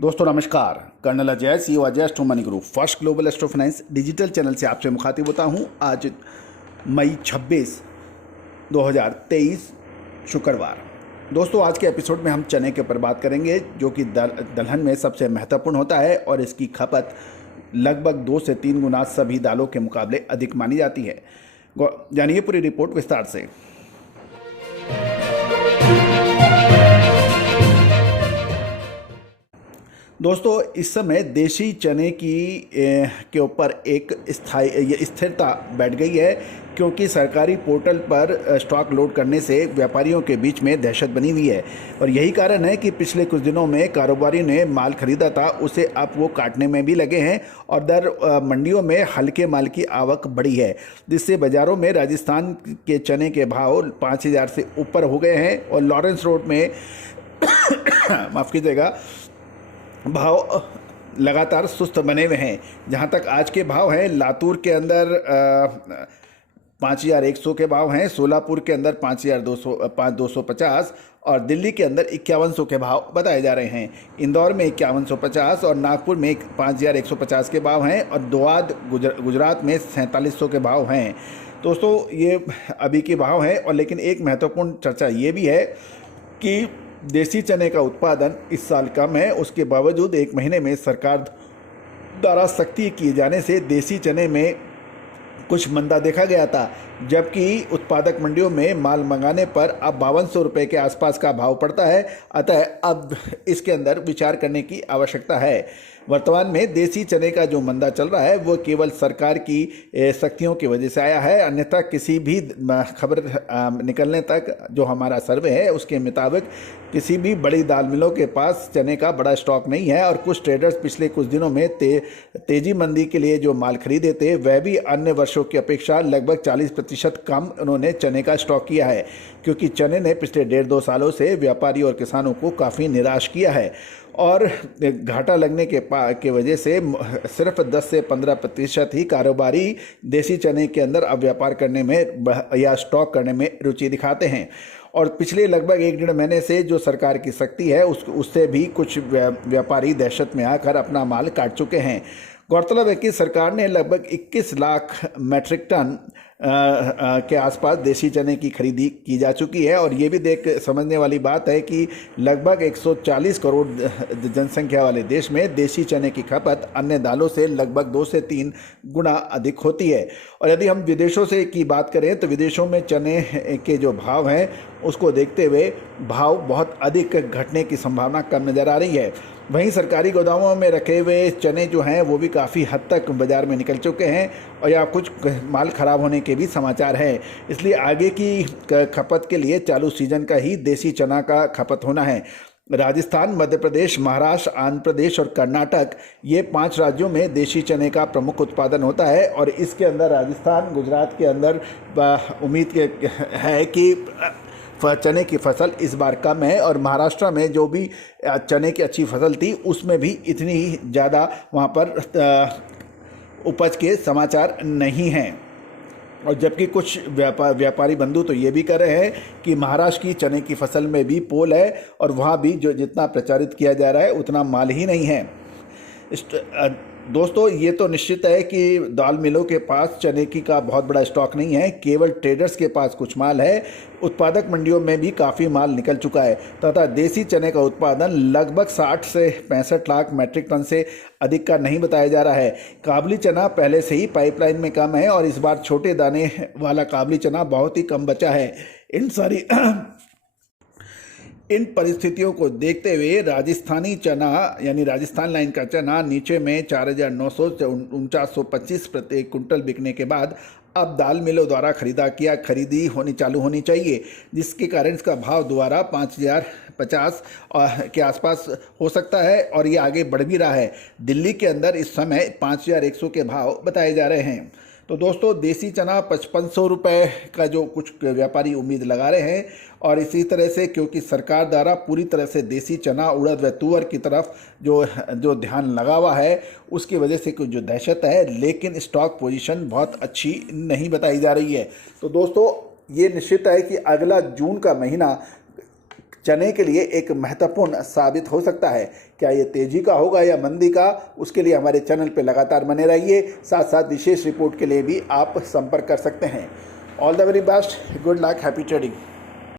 दोस्तों नमस्कार। Colonel Ajay, CEO Ajay astro money group first global astro finance digital channel से आपसे मुखातिब होता हूं। आज मई 26, 2023 शुक्रवार। दोस्तों आज के एपिसोड में हम चने के ऊपर बात करेंगे, जो कि दलहन में सबसे महत्वपूर्ण होता है और इसकी खपत लगभग 2 से 3 गुना सभी दालों के मुकाबले अधिक मानी जाती है। जानिए पूरी रिपोर्ट विस्तार से। दोस्तों इस समय देशी चने के ऊपर एक स्थिरता बैठ गई है, क्योंकि सरकारी पोर्टल पर स्टॉक लोड करने से व्यापारियों के बीच में दहशत बनी हुई है। और यही कारण है कि पिछले कुछ दिनों में कारोबारी ने माल खरीदा था, उसे अब वो काटने में भी लगे हैं और मंडियों में हल्के माल की आवक बढ़ी है, जिससे बाज़ारों में राजस्थान के चने के भाव 5,000 से ऊपर हो गए हैं। और लॉरेंस रोड में माफ़ कीजिएगा, भाव लगातार सुस्त बने हुए हैं। जहां तक आज के भाव हैं, लातूर के अंदर 5,100 के भाव हैं, सोलापुर के अंदर 5,250 और दिल्ली के अंदर 5,100 के भाव बताए जा रहे हैं। इंदौर में 5,150 और नागपुर में 5,150 के भाव हैं और दोआब गुजरात में 4,700 के भाव हैं। दोस्तों ये अभी के भाव हैं। और लेकिन एक महत्वपूर्ण चर्चा ये भी है कि देसी चने का उत्पादन इस साल कम है, उसके बावजूद एक महीने में सरकार द्वारा सख्ती किए जाने से देसी चने में कुछ मंदा देखा गया था, जबकि उत्पादक मंडियों में माल मंगाने पर अब 5,200 रुपये के आसपास का भाव पड़ता है। अतः अब इसके अंदर विचार करने की आवश्यकता है। वर्तमान में देसी चने का जो मंदा चल रहा है वो केवल सरकार की सख्तियों की वजह से आया है, अन्यथा किसी भी खबर निकलने तक जो हमारा सर्वे है उसके मुताबिक किसी भी बड़ी दाल मिलों के पास चने का बड़ा स्टॉक नहीं है। और कुछ ट्रेडर्स पिछले कुछ दिनों में तेजी मंदी के लिए जो माल खरीदे थे वह भी अन्य वर्षों की अपेक्षा लगभग 40% कम उन्होंने चने का स्टॉक किया है, क्योंकि चने ने पिछले 1.5-2 सालों से व्यापारी और किसानों को काफ़ी निराश किया है। और घाटा लगने के वजह से सिर्फ 10 से 15% ही कारोबारी देसी चने के अंदर अब व्यापार करने में या स्टॉक करने में रुचि दिखाते हैं। और पिछले लगभग 1-1.5 महीने से जो सरकार की सख्ती है उससे भी कुछ व्यापारी दहशत में आकर अपना माल काट चुके हैं। गौरतलब है कि सरकार ने लगभग 21 लाख मैट्रिक टन के आसपास देसी चने की खरीदी की जा चुकी है। और ये भी देख समझने वाली बात है कि लगभग 140 करोड़ जनसंख्या वाले देश में देसी चने की खपत अन्य दालों से लगभग 2 से 3 गुना अधिक होती है। और यदि हम विदेशों से की बात करें तो विदेशों में चने के जो भाव हैं उसको देखते हुए भाव बहुत अधिक घटने की संभावना कम नज़र आ रही है। वहीं सरकारी गोदामों में रखे हुए चने जो हैं वो भी काफ़ी हद तक बाज़ार में निकल चुके हैं और या कुछ माल ख़राब होने के भी समाचार हैं। इसलिए आगे की खपत के लिए चालू सीजन का ही देसी चना का खपत होना है। राजस्थान, मध्य प्रदेश, महाराष्ट्र, आंध्र प्रदेश और कर्नाटक, ये 5 राज्यों में देशी चने का प्रमुख उत्पादन होता है। और इसके अंदर राजस्थान, गुजरात के अंदर उम्मीद है कि चने की फसल इस बार कम है। और महाराष्ट्र में जो भी चने की अच्छी फसल थी उसमें भी इतनी ही ज़्यादा वहाँ पर उपज के समाचार नहीं हैं। और जबकि कुछ व्यापारी बंधु तो ये भी कर रहे हैं कि महाराष्ट्र की चने की फसल में भी पोल है और वहाँ भी जो जितना प्रचारित किया जा रहा है उतना माल ही नहीं है। दोस्तों ये तो निश्चित है कि दाल मिलों के पास चने की का बहुत बड़ा स्टॉक नहीं है, केवल ट्रेडर्स के पास कुछ माल है। उत्पादक मंडियों में भी काफ़ी माल निकल चुका है तथा देसी चने का उत्पादन लगभग 60 से 65 लाख मैट्रिक टन से अधिक का नहीं बताया जा रहा है। काबुली चना पहले से ही पाइपलाइन में कम है और इस बार छोटे दाने वाला काबुली चना बहुत ही कम बचा है। इन परिस्थितियों को देखते हुए राजस्थानी चना यानी राजस्थान लाइन का चना नीचे में 4,900 से 4,925 प्रति क्विंटल बिकने के बाद अब दाल मिलों द्वारा खरीदी चालू होनी चाहिए, जिसके कारण इसका भाव दोबारा 5,050 के आसपास हो सकता है और ये आगे बढ़ भी रहा है। दिल्ली के अंदर इस समय 5,100 के भाव बताए जा रहे हैं। तो दोस्तों देसी चना 5,500 रुपये का जो कुछ व्यापारी उम्मीद लगा रहे हैं। और इसी तरह से क्योंकि सरकार द्वारा पूरी तरह से देसी चना, उड़द व तुअर की तरफ जो ध्यान लगा हुआ है उसकी वजह से कुछ जो दहशत है, लेकिन स्टॉक पोजीशन बहुत अच्छी नहीं बताई जा रही है। तो दोस्तों ये निश्चित है कि अगला जून का महीना चने के लिए एक महत्वपूर्ण साबित हो सकता है। क्या ये तेजी का होगा या मंदी का, उसके लिए हमारे चैनल पर लगातार बने रहिए। साथ साथ विशेष रिपोर्ट के लिए भी आप संपर्क कर सकते हैं। All the very best, good luck, happy trading.